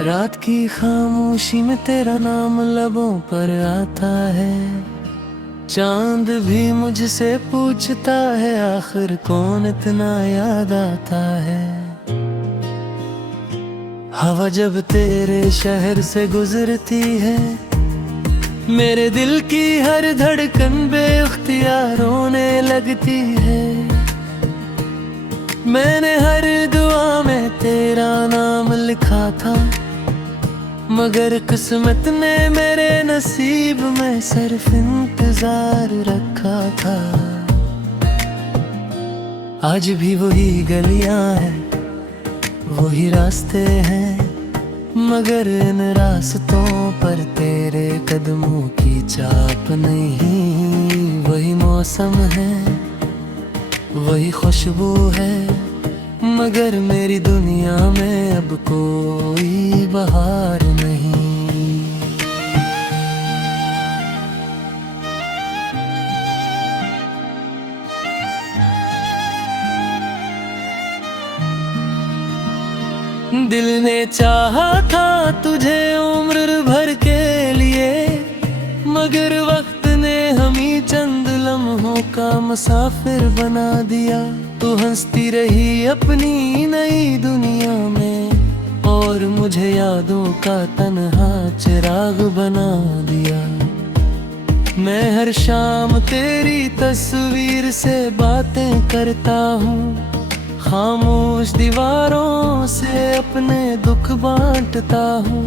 रात की खामोशी में तेरा नाम लबों पर आता है। चांद भी मुझसे पूछता है आखिर कौन इतना याद आता है। हवा जब तेरे शहर से गुजरती है, मेरे दिल की हर धड़कन बेख्तियार रोने लगती है। मैंने हर दुआ में तेरा नाम लिखा था, मगर किस्मत ने मेरे नसीब में सिर्फ इंतजार रखा था। आज भी वही गलियां हैं, वही रास्ते हैं, मगर इन रास्तों पर तेरे कदमों की चाप नहीं। वही मौसम है, वही खुशबू है, मगर मेरी दुनिया में अब कोई बहार नहीं। दिल ने चाहा था तुझे उम्र भर के लिए, मगर वक्त ने हमें चंद लम्हों का मुसाफिर बना दिया। तू हंसती रही अपनी नई दुनिया में, और मुझे यादों का तन्हा चिराग बना दिया। मैं हर शाम तेरी तस्वीर से बातें करता हूँ, खामोश दीवारों से अपने दुख बांटता हूँ।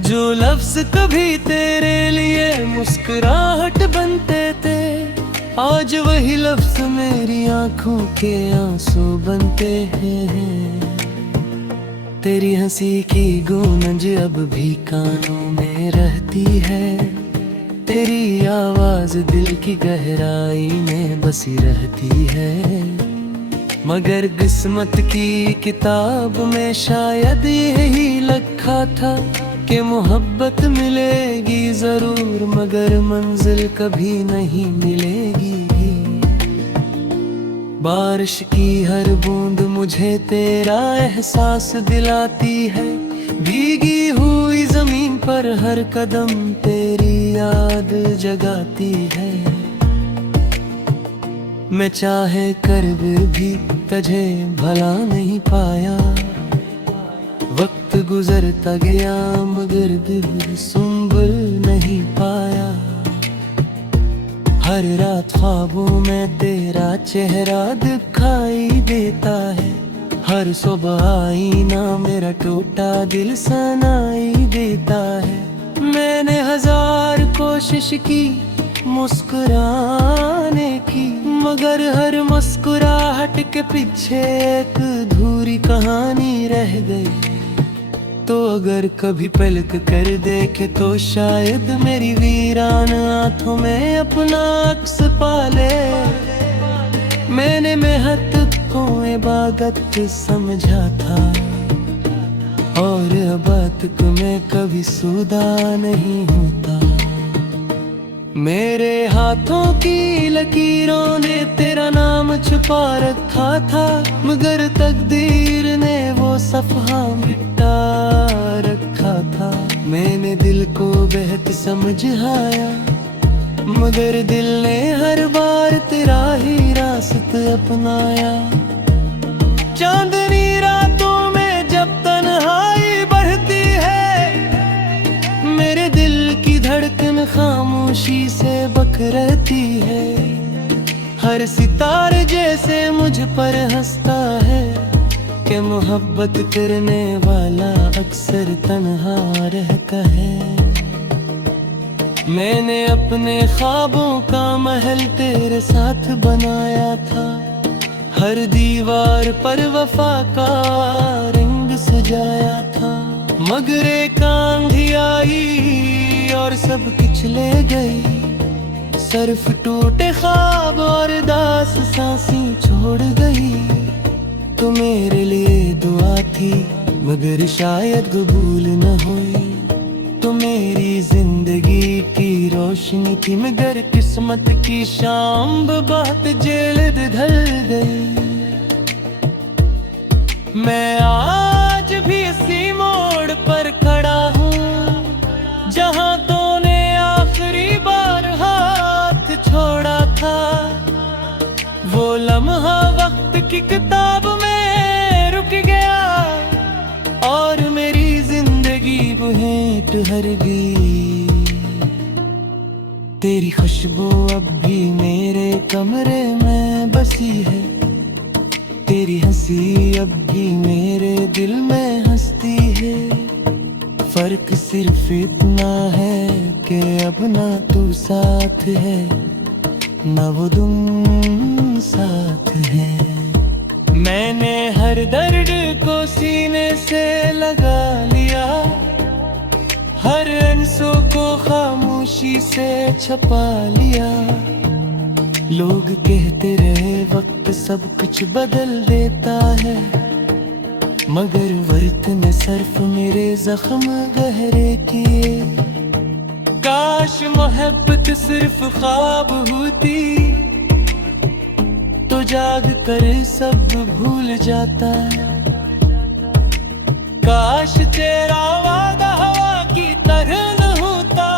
जो लफ्ज कभी तेरे लिए मुस्कुराहट बनते थे, आज वही लफ्ज मेरी आंखों के आंसू बनते हैं। तेरी हंसी की गूंज अब भी कानों में रहती है, तेरी आवाज दिल की गहराई में बसी रहती है। मगर किस्मत की किताब में शायद यही लिखा था कि मोहब्बत मिलेगी जरूर, मगर मंजिल कभी नहीं मिलेगी। बारिश की हर बूंद मुझे तेरा एहसास दिलाती है, भीगी हुई जमीन पर हर कदम तेरी याद जगाती है। मैं चाहे कर भी तुझे भला नहीं पाया, वक्त गुजरता गया मगर दिल सुंबल नहीं पाया। हर रात ख्वाबों में तेरा चेहरा दिखाई देता है, हर सुबह आईना मेरा टूटा दिल सनाई देता है। मैंने हजार कोशिश की मुस्कुराने की, मगर हर मुस्कुराहट के पीछे एक अधूरी कहानी रह गई। तो अगर कभी पलक कर देखे तो शायद मेरी वीरान आंखों में अपना अक्स पाले। मैंने मेहनत को इबादत समझा था, और इबादत को मैं कभी सुदा नहीं होता। मेरे हाथों की लकीरों ने तेरा नाम छुपा रखा था, मगर तकदीर ने वो सफ़हा मिटा रखा था। मैंने दिल को बेहद समझाया, मगर दिल ने हर बार तेरा ही रास्ता अपनाया। चांदनी रातों में जब तन्हाई बढ़ती है, मेरे दिल की धड़कन खामोशी से बक रहती है। हर सितारे जैसे मुझ पर हंसता है कि मोहब्बत करने वाला अक्सर तन्हा रहता है। मैंने अपने ख्वाबों का महल तेरे साथ बनाया था, हर दीवार पर वफा का रंग सजाया था। मगर एक आंधी आई और सब कुछ ले गई, सिर्फ टूटे ख्वाब और दास सांसें छोड़ गई। तो मेरे लिए दुआ थी मगर शायद कबूल न हुई, तो मेरी जिंदगी की रोशनी थी मगर किस्मत की शाम बात जेल ढल गई। मैं आज आज भी इसी मोड़ पर खड़ा हूँ जहाँ तूने आखिरी बार हाथ छोड़ा था। वो लम्हा वक्त की किताब में रुक गया और मेरी जिंदगी भेंट हर गई। तेरी खुशबू अब भी मेरे कमरे में बसी है, तेरी हंसी अब भी मेरे दिल में हंसती है। फर्क सिर्फ इतना है कि अब ना तू साथ है ना वो तुम साथ है। मैंने हर दर्द को सीने से लगा लिया, हर आंसू को खामोशी से छुपा लिया। लोग कहते रहे वक्त सब कुछ बदल देता है, मगर वक्त ने सिर्फ मेरे जख्म गहरे किए। काश मोहब्बत सिर्फ ख्वाब होती तो जाग कर सब भूल जाता। काश तेरा वादा हवा की तरह न होता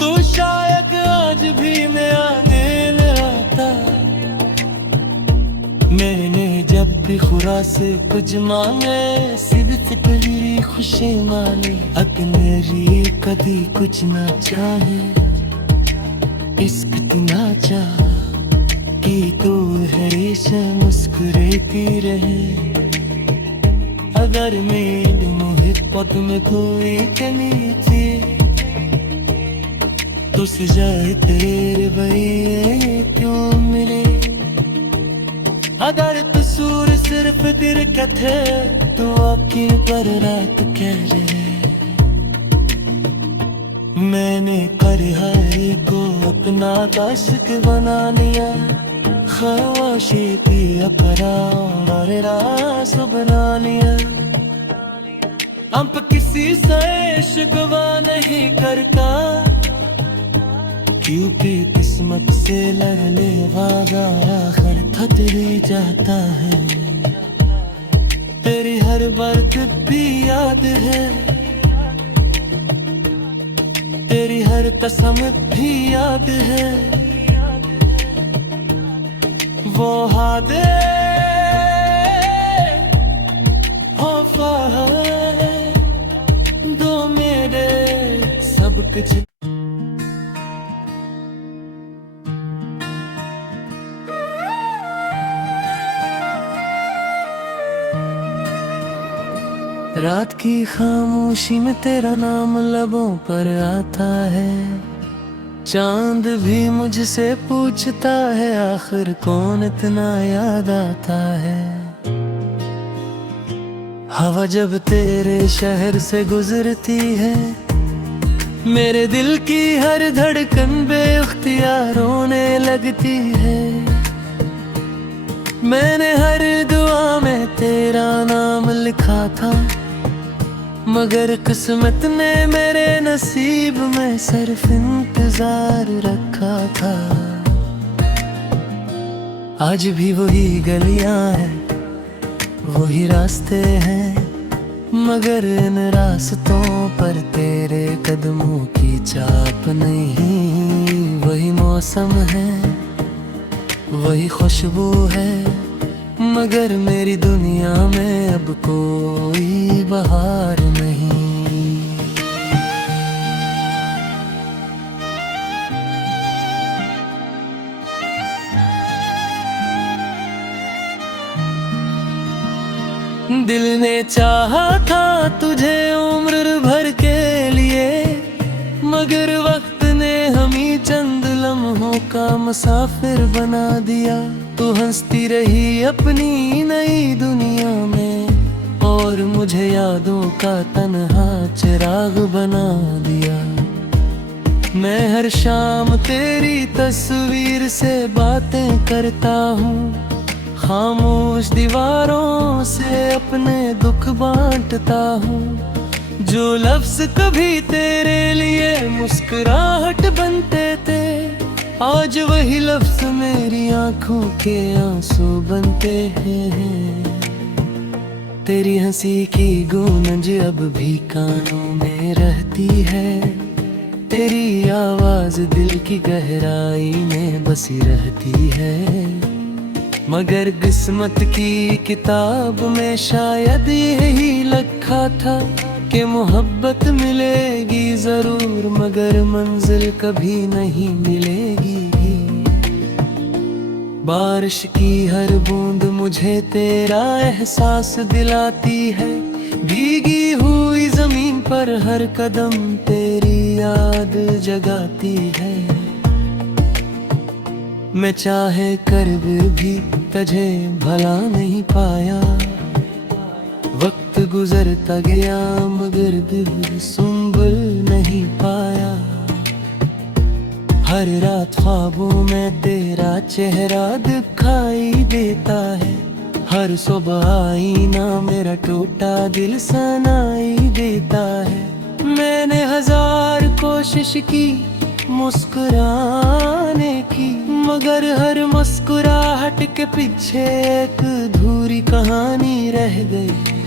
तो शायद आज भी मैं आने न आता। मैंने जब भी खुदा से कुछ मांगे सिर्फ तेरी खुशी मांगे, अपने कभी कुछ ना चाहे। इश्क इतना चाह कि तू हमेशा मुस्कुराती रहे। अगर मेरे मोहब्बत में कोई कमी थी तो सजाए तेरे भैया क्यों मिले। अगर कसूर सिर्फ तेरे का थे तो आपकी पर रात कह रहे। मैंने करहारी को अपना ताश्क बना लिया, खामोशी की अपना और रास बना लिया। अब किसी से शिकवा नहीं करता क्योंकि किस्मत से लड़ने वाला आखिर थक ही जाता है। तेरी हर बरकत भी याद है, तेरी हर कसम भी याद है। वो हादे वफा दो मेरे सब कुछ। रात की खामोशी में तेरा नाम लबों पर आता है। चांद भी मुझसे पूछता है आखिर कौन इतना याद आता है। हवा जब तेरे शहर से गुजरती है मेरे दिल की हर धड़कन बेख्तियार रोने लगती है। मैंने हर दुआ में तेरा नाम लिखा था मगर किस्मत ने मेरे नसीब में सिर्फ इंतजार रखा था। आज भी वही गलियां हैं वही रास्ते हैं मगर इन रास्तों पर तेरे कदमों की छाप नहीं। वही मौसम है वही खुशबू है मगर मेरी दुनिया में अब कोई बहार नहीं। दिल ने चाहा था तुझे उम्र भर के लिए मगर वक्त ने हम ही चंद लम्हों का मुसाफिर बना दिया। तू हंसती रही अपनी नई दुनिया में और मुझे यादों का तन्हा चिराग बना दिया। मैं हर शाम तेरी तस्वीर से बातें करता हूँ, खामोश दीवारों से अपने दुख बांटता हूँ। जो लफ्ज कभी तेरे लिए मुस्कुराहट बनते थे आज वही लफ्ज मेरी आंखों के आंसू बनते हैं। तेरी हंसी की गूंज अब भी कानों में रहती है, तेरी आवाज दिल की गहराई में बसी रहती है। मगर किस्मत की किताब में शायद यही लिखा था कि मोहब्बत मिलेगी जरूर, मगर मंजिल कभी नहीं मिलेगी। बारिश की हर बूंद मुझे तेरा एहसास दिलाती है, भीगी हुई जमीन पर हर कदम तेरी याद जगाती है। मैं चाहे कर भी तुझे भला नहीं पाया, वक्त गुजरता गया मगर दिल संभल नहीं पाया। हर रात ख्वाबों में तेरा चेहरा दिखाई देता है, हर सुबह आईना मेरा टूटा दिल सुनाई देता है। मैंने हजार कोशिश की मुस्कुराने की, मगर हर मुस्कुराहट के पीछे एक अधूरी कहानी रह गई।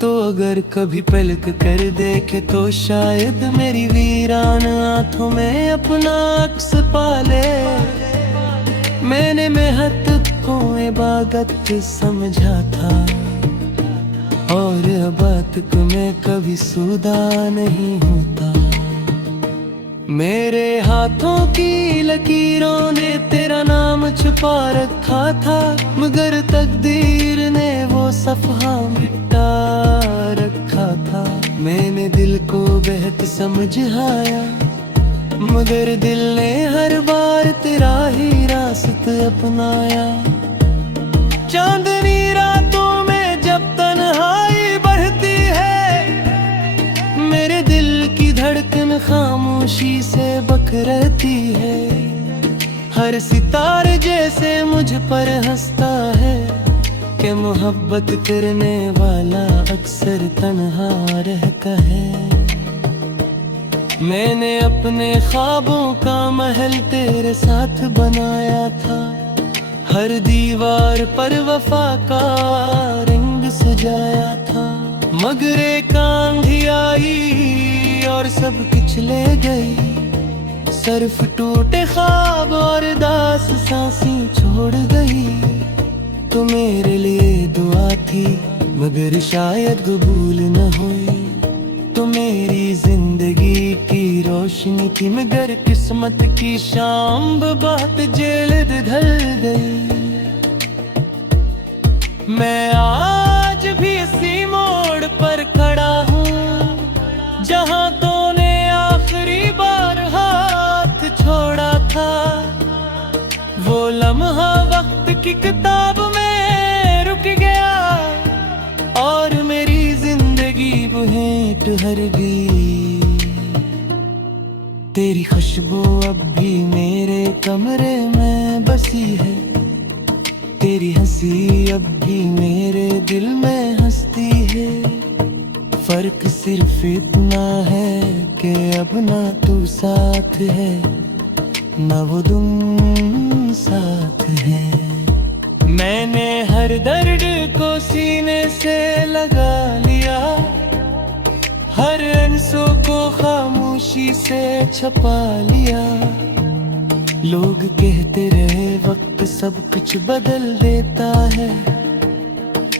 तो अगर कभी पलक कर देखे तो शायद मेरी वीरान आंखों में अपना अक्स पाले। मैंने मेहनत को इबादत समझा था, और बात को मैं कभी सुदा नहीं होता। मेरे हाथों की लकीरों ने तेरा नाम छुपा रखा था, मगर तकदीर ने वो सफ़हा मिटा रखा था। मैंने दिल को बेहद समझाया, मगर दिल ने हर बार तेरा ही रास्ता अपनाया। चांदनी रातों में जब तन्हाई बढ़ती है, मेरे दिल की धड़कन खामोशी से बक रहती है। हर सितारे जैसे मुझ पर हंसता है कि मोहब्बत करने वाला अक्सर तन्हा रहता है। मैंने अपने ख्वाबों का महल तेरे साथ बनाया था, हर दीवार पर वफा का रंग सजाया था। मगर एक आंधी आई और सब कुछ ले गई, सिर्फ टूटे ख्वाब और दास सांसें छोड़ गई। तो मेरे लिए दुआ थी मगर शायद कबूल न हुई, तो मेरी जिंदगी की रोशनी थी मगर किस्मत की शाम बात जल्द ढल गई। मैं आज भी इसी मोड़ पर खड़ा हूँ जहाँ तूने आखिरी बार हाथ छोड़ा था। वो लम्हा वक्त की किताब में रुक गया और मेरी जिंदगी भेंट हर गई। तेरी खुशबू अब भी मेरे कमरे में बसी है, तेरी हंसी अब भी मेरे दिल में हंसती है। फर्क सिर्फ इतना है कि अब ना तू साथ है ना वो तुम साथ है। मैंने हर दर्द को सीने से लगा लिया, हर आंसू को खामोशी से छुपा लिया। लोग कहते रहे वक्त सब कुछ बदल देता है,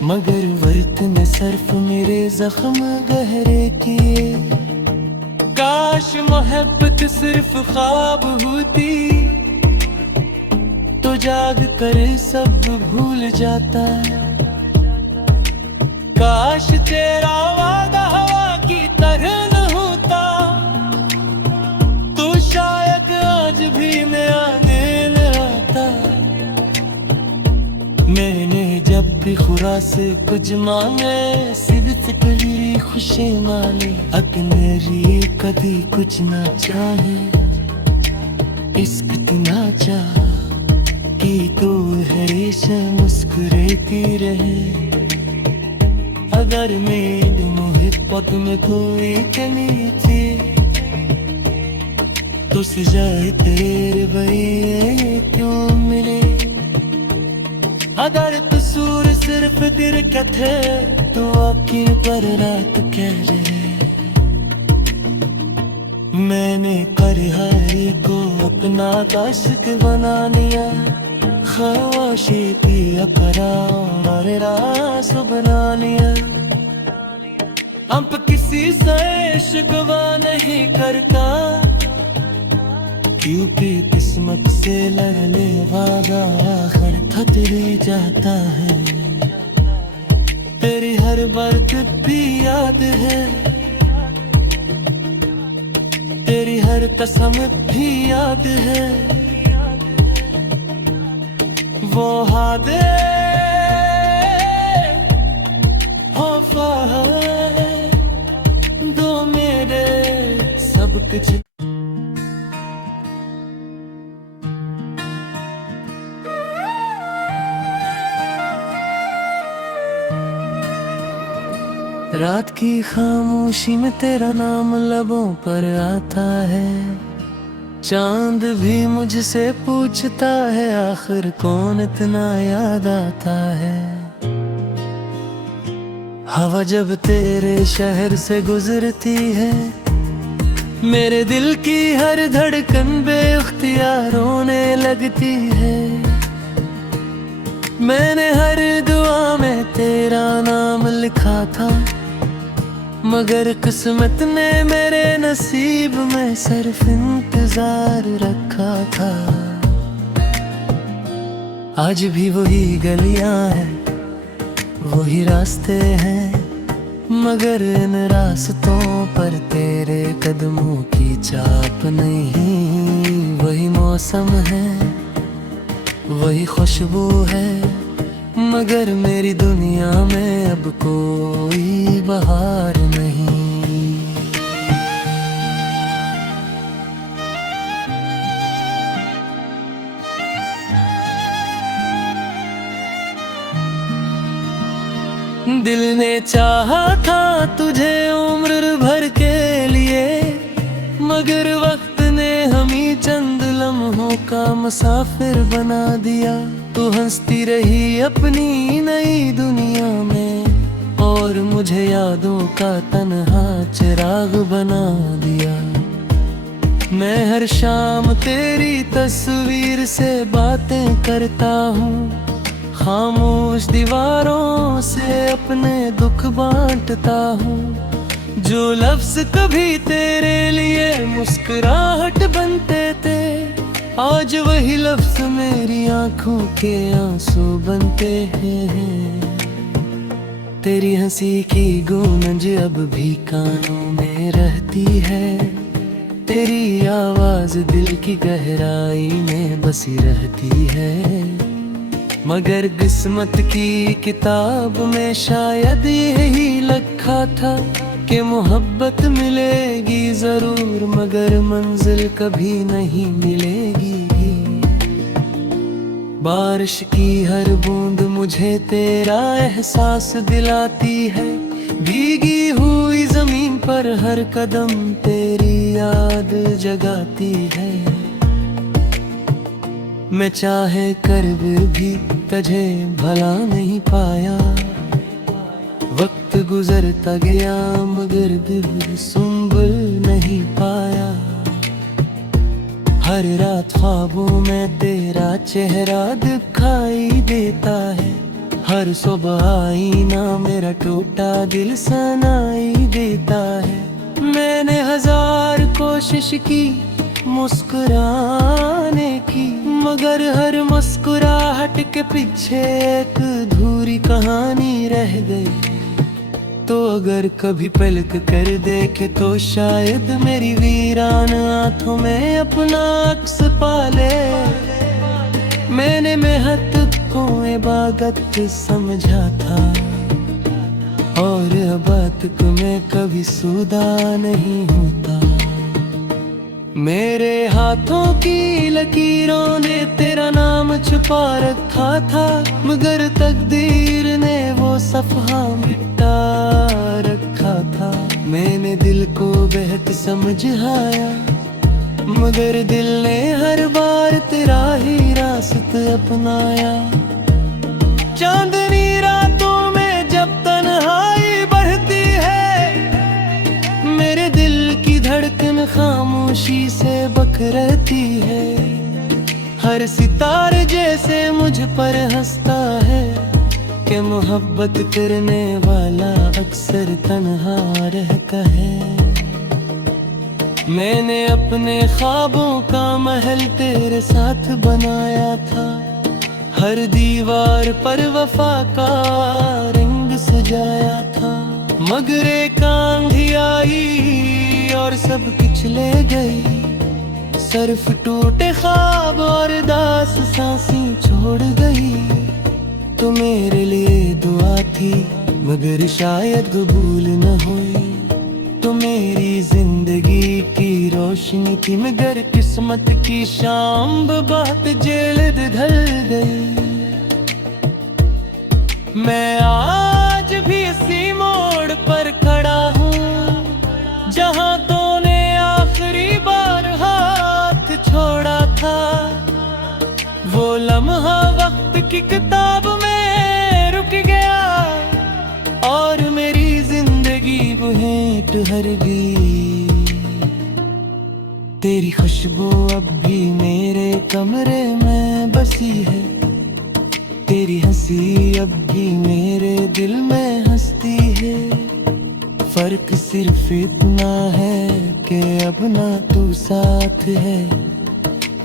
मगर वक्त ने सिर्फ मेरे जख्म गहरे किए। काश मोहब्बत सिर्फ ख्वाब होती तो जाग कर सब भूल जाता। काश तेरा वादा हवा की तरह न होता तो शायद आज भी मैं आने न आता। मैंने जब भी खुदा से कुछ मांगे सिर्फ तेरी खुशी मांगे, अपने लिए कभी कुछ ना चाहे। इश्क इतना चाह कि तू हमेशा मुस्कुराती रहे। अगर मेरी मोहब्बत में कोई कमी थी तो सजाए तेरे बये क्यों मिले। अगर कसूर सिर्फ तेरे का थे तो आपकी पर रात कह ले। मैंने करहरी को अपना आशिक बना लिया, ख्वाहिशी पिया करार रास बना लिया। अब किसी से शिकवा नहीं करता, क्योंकि किस्मत से लड़ ले वादा आखिर थक ही जाता है। तेरी हर बात भी याद है, तेरी हर कसम भी याद है। वो हादे वफा दो मेरे सब कुछ। रात की खामोशी में तेरा नाम लबों पर आता है। चांद भी मुझसे पूछता है, आखिर कौन इतना याद आता है। हवा जब तेरे शहर से गुजरती है, मेरे दिल की हर धड़कन बेख्तियार रोने लगती है। मैंने हर दुआ में तेरा नाम लिखा था, मगर किस्मत ने मेरे नसीब में सिर्फ इंतजार रखा था। आज भी वही गलियां हैं, वही रास्ते हैं, मगर इन रास्तों पर तेरे कदमों की छाप नहीं। वही मौसम है, वही खुशबू है, मगर मेरी दुनिया में अब कोई बहार नहीं। दिल ने चाहा था तुझे उम्र भर के लिए, मगर वक्त ने हमें चंद लम्हों का मुसाफिर बना दिया। तू हंसती रही अपनी नई दुनिया में, और मुझे यादों का तन्हा चिराग बना दिया। मैं हर शाम तेरी तस्वीर से बातें करता हूँ, खामोश दीवारों से अपने दुख बांटता हूँ। जो लफ्ज कभी तेरे लिए मुस्कुराहट बनते थे, आज वही लफ्ज मेरी आंखों के आंसू बनते हैं। तेरी हंसी की गूंज अब भी कानों में रहती है, तेरी आवाज दिल की गहराई में बसी रहती है। मगर किस्मत की किताब में शायद यही लिखा था कि मोहब्बत मिलेगी जरूर, मगर मंजिल कभी नहीं मिलेगी। बारिश की हर बूंद मुझे तेरा एहसास दिलाती है, भीगी हुई जमीन पर हर कदम तेरी याद जगाती है। मैं चाहे कर भी तुझे भला नहीं पाया, वक्त गुजरता गया मगर दिल सुंबल नहीं पाया। हर रात ख्वाबों में तेरा चेहरा दिखाई देता है, हर सुबह आईना मेरा टूटा दिल सनाई देता है। मैंने हजार कोशिश की मुस्कुराने की, मगर हर मुस्कुराहट के पीछे एक अधूरी कहानी रह गई। तो अगर कभी पलक कर देखे तो शायद मेरी वीरान आंखों में अपना अक्स पाले। मैंने मेहनत को इबादत समझा था, और बात को मैं कभी सुधा नहीं होता। मेरे हाथों की लकीरों ने तेरा नाम छुपा रखा था, मगर तकदीर ने वो सफ़हा मिटा रखा था। मैंने दिल को बेहद समझाया, मगर दिल ने हर बार तेरा ही रास्ता अपनाया। चांदनी रातों में जब तन्हा खामोशी से बक रहती है। हर सितारे जैसे मुझ पर हंसता है कि मोहब्बत करने वाला अक्सर तन्हा रहता है। मैंने अपने ख्वाबों का महल तेरे साथ बनाया था, हर दीवार पर वफा का रंग सजाया था। मगर एक आंधी आई और सब कुछ ले गई, सिर्फ टूटे ख्वाब और दास सांसें छोड़ गई। तो मेरे लिए दुआ थी मगर शायद कबूल न हुई, तो मेरी जिंदगी की रोशनी थी मगर किस्मत की शाम बात जल्द ढल गई। मैं आज भी इसी मोड़ पर खड़ा हूँ जहाँ तूने आखिरी बार हाथ छोड़ा था। वो लम्हा वक्त की किताब में रुक गया और मेरी जिंदगी भेंट हर गई। तेरी खुशबू अब भी मेरे कमरे में बसी है, तेरी हंसी अब भी मेरे दिल में हंसती है। फर्क सिर्फ इतना है कि अब ना तू साथ है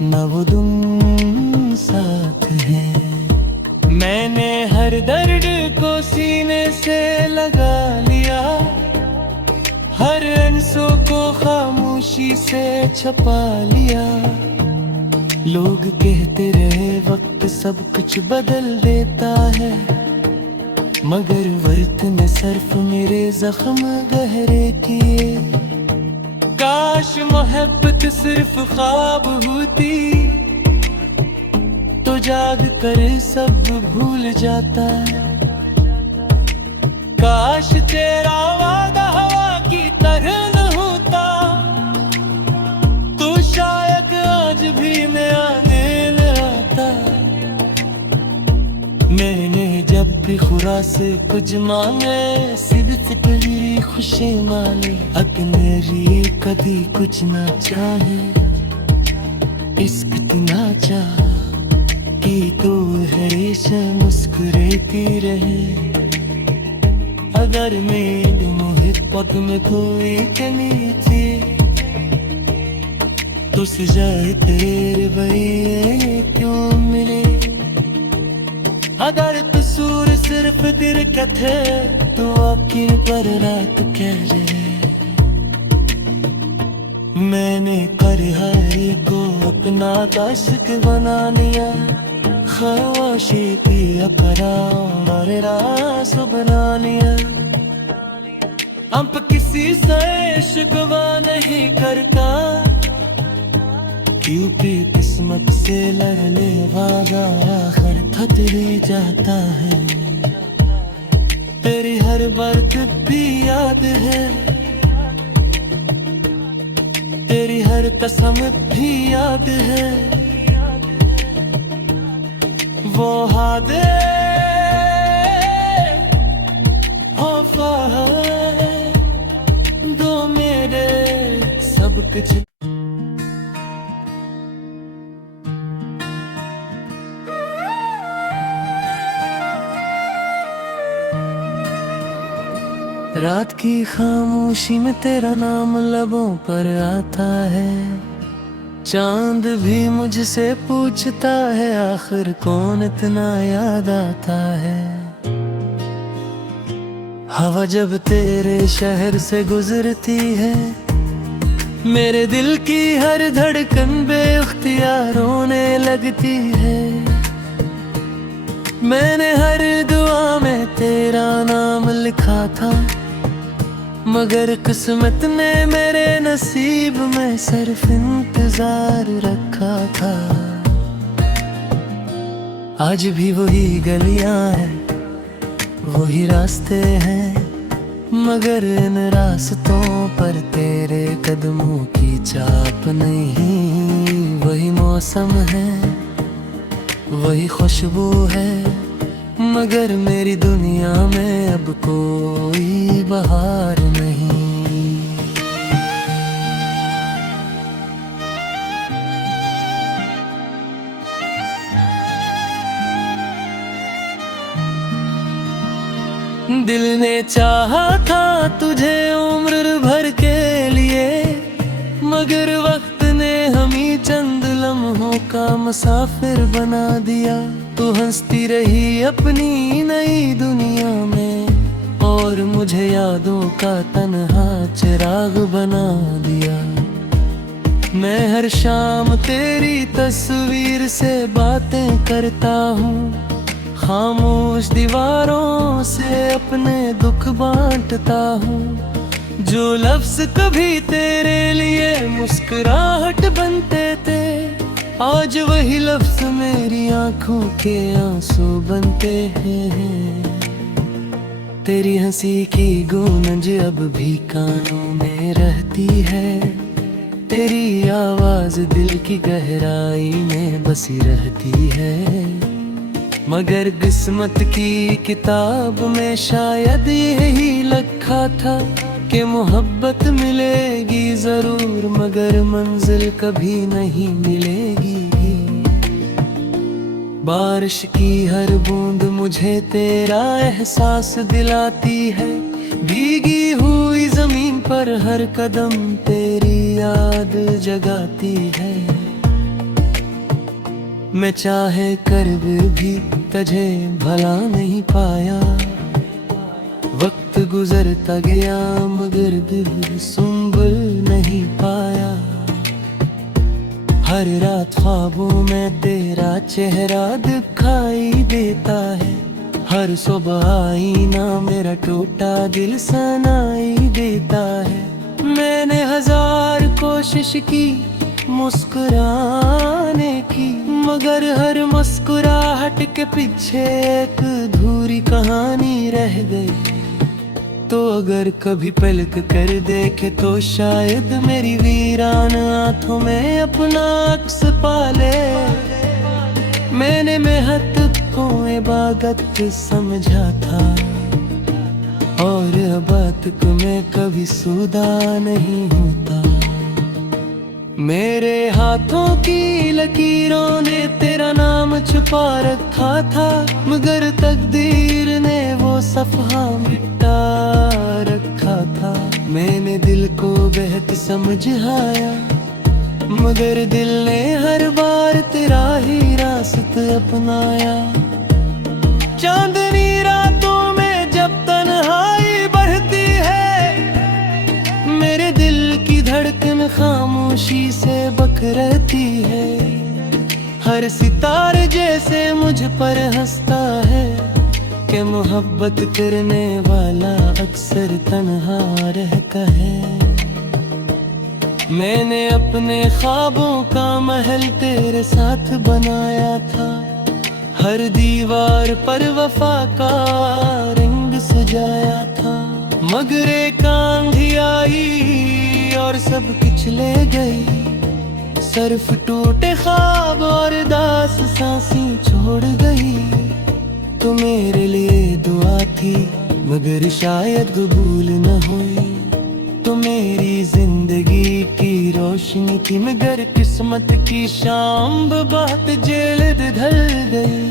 ना वो तुम साथ है। मैंने हर दर्द को सीने से लगा लिया, हर आंसू को खामोशी से छुपा लिया। लोग कहते रहे वक्त सब कुछ बदल देता है, मगर वक्त ने सिर्फ मेरे जख्म गहरे किए। काश मोहब्बत सिर्फ ख्वाब होती तो जाग कर सब भूल जाता। काश तेरा वादा हवा की तरह न होता तो शायद आज भी मैं आने न आता। मैंने जब भी खुदा से कुछ मांगे सिर्फ तेरी खुशी मांगे, अपने कभी कुछ ना चाहे। इश्क इतना चाह कि तू हमेशा मुस्कुराती रहे। अगर मेरी मोहब्बत में कोई कमी थी तो सजाए तेरे भैया क्यों मिले। अगर कसूर सिर्फ दिल का थे तो आपकी पर रात कह ले। मैंने करहाई को अपना ताश्क बना लिया, खामोशी की अपना और रास बना लिया। अब किसी से शिकवा नहीं करता क्योंकि किस्मत से लड़ने वाला आखिर थक ही जाता है। तेरी हर बात भी याद है, तेरी हर कसम भी याद है। वो हादे वफा दो मेरे सब कुछ। रात की खामोशी में तेरा नाम लबों पर आता है। चांद भी मुझसे पूछता है आखिर कौन इतना याद आता है। हवा जब तेरे शहर से गुजरती है मेरे दिल की हर धड़कन बेख्तियार रोने लगती है। मैंने हर दुआ में तेरा नाम लिखा था मगर किस्मत ने मेरे नसीब में सिर्फ इंतजार रखा था। आज भी वही गलियां हैं वही रास्ते हैं मगर इन रास्तों पर तेरे कदमों की छाप नहीं। वही मौसम है वही खुशबू है मगर मेरी दुनिया में अब कोई बहार नहीं। दिल ने चाहा था तुझे उम्र भर के लिए, मगर वक्त ने हमें चंद लम्हों का मुसाफिर बना दिया। तू हंसती रही अपनी नई दुनिया में, और मुझे यादों का तन्हा चिराग बना दिया। मैं हर शाम तेरी तस्वीर से बातें करता हूँ, खामोश दीवारों से अपने दुख बांटता हूँ। जो लफ्ज कभी तेरे लिए मुस्कुराहट बनते थे, आज वही लफ्ज मेरी आंखों के आंसू बनते हैं। तेरी हंसी की गूंज अब भी कानों में रहती है, तेरी आवाज दिल की गहराई में बसी रहती है। मगर किस्मत की किताब में शायद यही लिखा था कि मोहब्बत मिलेगी जरूर, मगर मंजिल कभी नहीं मिलेगी। बारिश की हर बूंद मुझे तेरा एहसास दिलाती है, भीगी हुई जमीन पर हर कदम तेरी याद जगाती है। मैं चाहे कर भी तुझे भला नहीं पाया, वक्त गुजरता गया मगर दिल संभल नहीं पाया। हर रात ख्वाबों में तेरा चेहरा दिखाई देता है, हर सुबह आईना मेरा टूटा दिल सनाई देता है। मैंने हजार कोशिश की मुस्कुराने की, मगर हर मुस्कुराहट के पीछे एक अधूरी कहानी रह गई। तो अगर कभी पलक कर देखे तो शायद मेरी वीरान आंखों में अपना अक्स पाले। मैंने मेहनत को इबादत समझा था, और बात को मैं कभी सुधा नहीं होता। मेरे हाथों की लकीरों ने तेरा नाम छुपा रखा था, मगर तकदीर ने वो सफ़हा मिटा रखा था। मैंने दिल को बेहद समझाया, मगर दिल ने हर बार तेरा ही रास्ता अपनाया। चांदनी रातों में जब तन्हाई बढ़ती है, मेरे दिल की धड़कन खामोशी से बक रहती है। हर सितारे जैसे मुझ पर हंसता है कि मोहब्बत करने वाला अक्सर तन्हा रहता है। मैंने अपने ख्वाबों का महल तेरे साथ बनाया था, हर दीवार पर वफा का रंग सजाया था। मगर एक आंधी आई और सब कुछ ले गई, सिर्फ टूटे ख्वाब और दास सांसें छोड़ गई। तो मेरे लिए दुआ थी मगर शायद कबूल न हुई, तो मेरी जिंदगी की रोशनी थी मगर किस्मत की शाम बात जल्द ढल गई।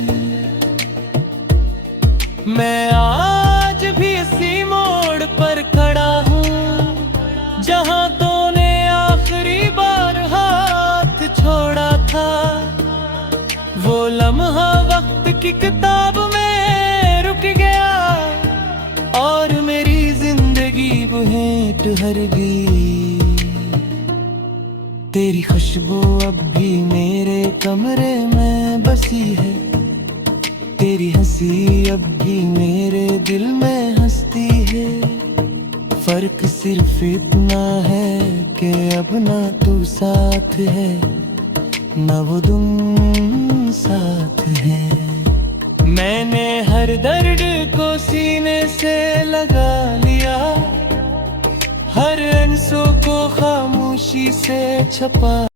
मैं आज भी इसी मोड़ पर खड़ा हूँ जहाँ तूने आखिरी बार हाथ छोड़ा था। वो लम्हा वक्त की किताब में रुक गया और मेरी जिंदगी बुहें ठहर गई। तेरी खुशबू अब भी मेरे कमरे में बसी है, तेरी हंसी अब भी मेरे दिल में हंसती है। फर्क सिर्फ इतना है कि अब ना तू साथ है ना वो तुम साथ है। मैंने हर दर्द को सीने से लगा लिया, हर आंसू को खामोशी से छपा